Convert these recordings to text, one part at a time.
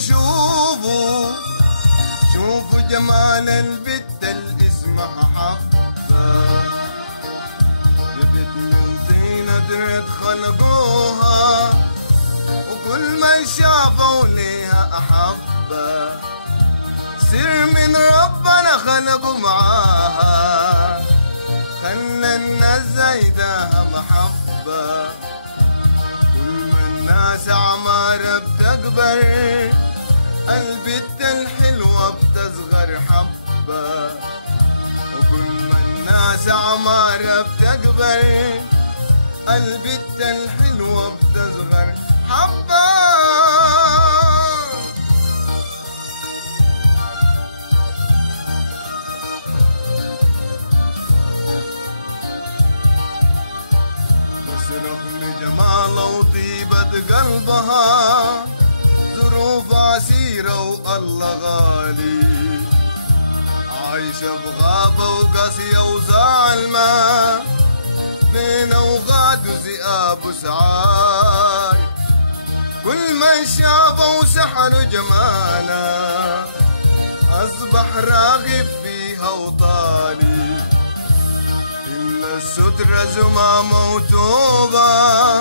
شوفوا شوفوا جمال البت اللي اسمها حبة، جبت من طينة درت خلقوها، وكل من شافوا ليها أحبة، سر من ربنا خلقوا معاها، خلى الناس زايداها محبة، كل ما الناس عمارة بتكبر، البت الحلوة بتصغر حبة، وكل ما الناس عمارة بتكبر، البت الحلوة بتصغر حبة. بس رغم جمالها وطيبة قلبها، ظروف عسيرة والله غالي، عايشة بغابة وقاسية وظالمة، بين وغاد وذئاب وسعاي، كل من شافه وسحر جمالها، أصبح راغب فيها وطالي، إلا السترة زمامة وتوبة،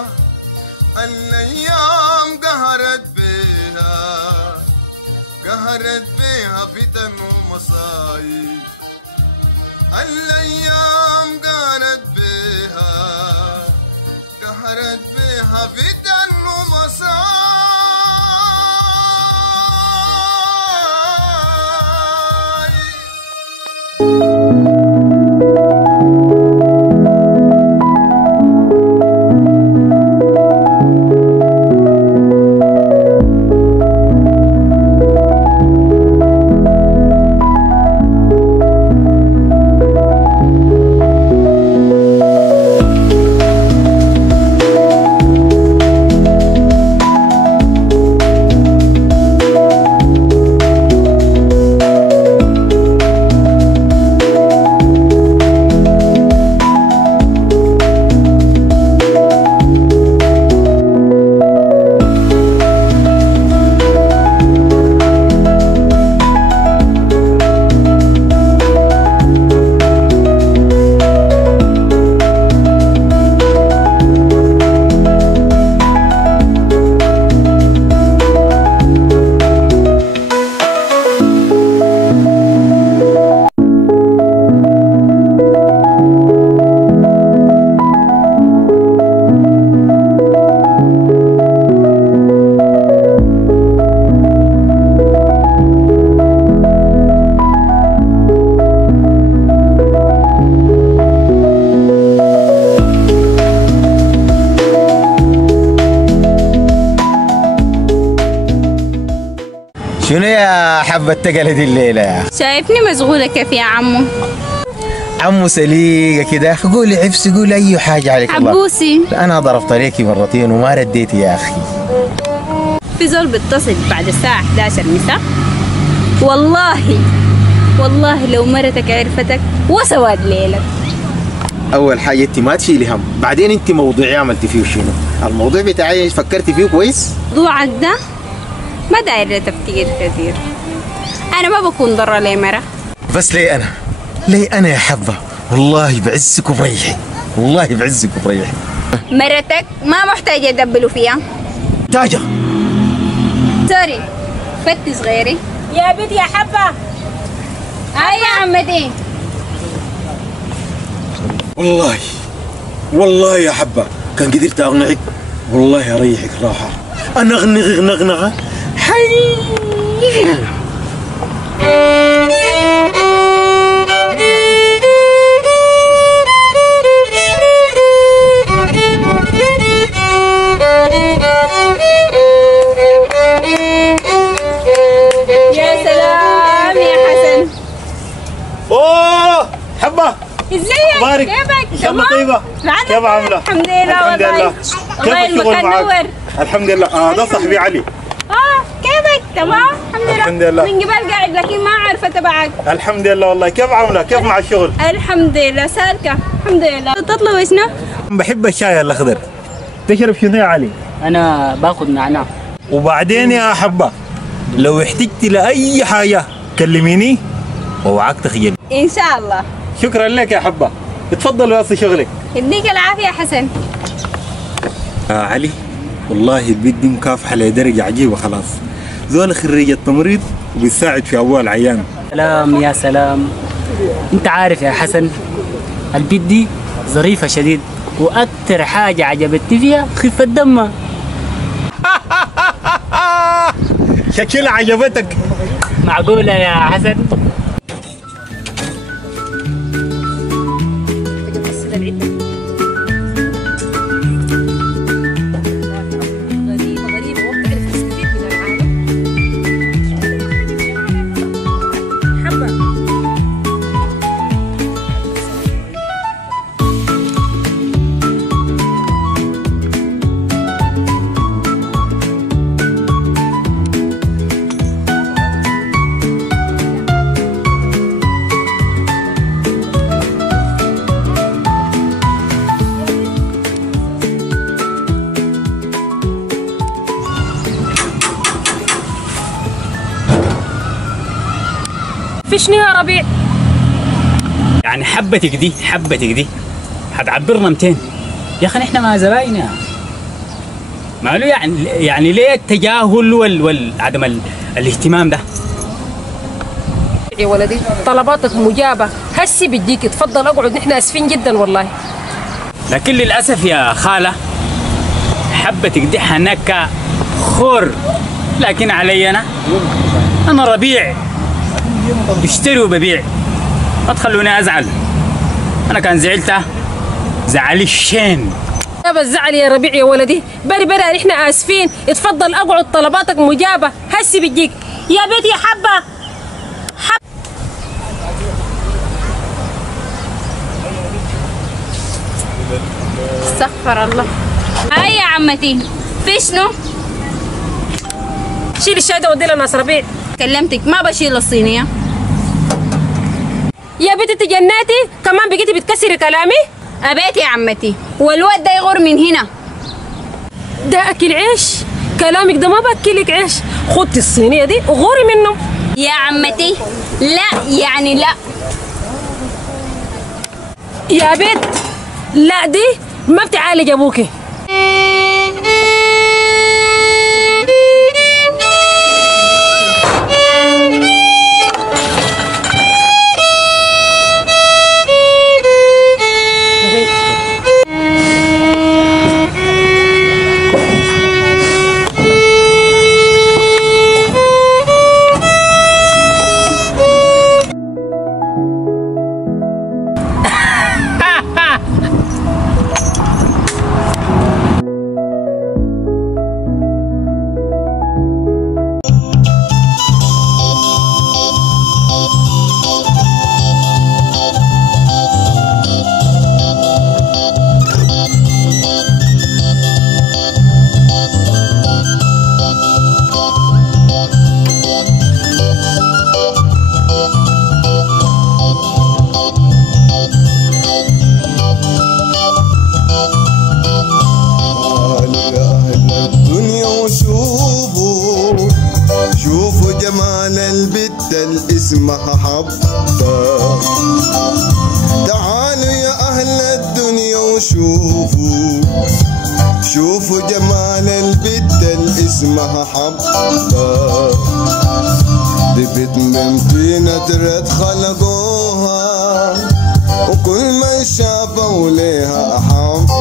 الأيام قهرت بيها فتن ومصايب، الأيام قهرت بيها فتن ومصايب. شنو يا حبة تقلدي الليلة يا أخي؟ شايفني مشغولة كيف يا عمو؟ عمو سليقة كده، قولي عفسي، قولي أي حاجة عليك الله. عبوسي أنا ضربت عليكي مرتين وما رديتي يا أخي. في زول بيتصل بعد الساعة 11 مساء، والله لو مرتك عرفتك وسواد ليلك. أول حاجة أنت ما تشيلي هم، بعدين أنت موضوعي عملتي فيه شنو؟ الموضوع بتاعي فكرتي فيه كويس؟ موضوعك ده ما داير تفكير كثير، أنا ما بكون ضرة لي مرة. بس ليه أنا يا حبة، والله بعزك وبريحي، والله بعزك وبريحي. مرتك ما محتاجة يدبلوا فيها. تاجة سوري، فتش غيري يا بنت يا حبة. هاي يا عمتي. والله يا حبة كان قدرت أغنعك، والله أريحك راحة. أنغنغ نغنغة حي. يا سلام يا حسن. اوه حبة، ازيك؟ بارك. كيفك؟ ان شاء الله طيبة. كيف عاملة؟ الحمد لله والله. كيف الشغل معك؟ الحمد لله. ده صاحبي علي. كيفك؟ تمام؟ الحمد لله. من قبل قاعد لكن ما عارفة تبعك. الحمد لله والله. كيف عاملة؟ كيف مع الشغل؟ الحمد لله سالكة الحمد لله. تطلب شنو؟ بحب الشاي الأخضر. تشرب شنو يا علي؟ أنا باخذ نعناع. وبعدين يا حبة لو احتجت لأي حاجة كلميني ووعاك تخيل. إن شاء الله. شكرا لك يا حبة. اتفضل واصل شغلك. يديك العافية يا حسن. علي والله البيت دي مكافحة لدرجة عجيبة خلاص. زول خريج التمريض وبيساعد في أبواب العيان. سلام يا سلام. انت عارف يا حسن البيت دي ظريفة شديد وأكتر حاجة عجبتني فيها خفة دمها. شكلها عجبتك. معقولة يا حسن؟ في شنو يا ربيع؟ يعني حبتك دي هتعبرنا 200 يا اخي. احنا ما زباينها ماله يعني ليه التجاهل والعدم الاهتمام ده؟ يا ولدي طلباتك مجابة، هسي بديك تفضل اقعد، نحن اسفين جدا والله. لكن للاسف يا خالة حبتك دي حنكة خور، لكن علي انا ربيع بشتري وببيع، ما تخلوني ازعل. انا كان زعلت زعلي الشين. يا بزعل يا ربيع يا ولدي، بري نحن اسفين، اتفضل اقعد طلباتك مجابة، هسي بديك يا بيتي يا حبة. استغفر الله. هاي يا عمتي في شنو؟ شيل الشاي ده ودي لناس ربيع. كلمتك ما بشيل الصينية. يا بنتي تجناتي كمان بقيتي بتكسري كلامي. أبيت يا عمتي، والواد ده يغور من هنا. ده أكل عيش، كلامك ده ما باكلك عيش. خدي الصينية دي وغوري منه. يا عمتي لا يعني لا. يا بنت لا دي ما بتعالج أبوكي. اسمها حبة. تعالوا يا أهل الدنيا وشوفوا، شوفوا جمال البت اللي اسمها حبة. دي بنت من طينة رد خلقوها، وكل من شافوا ليها أحب.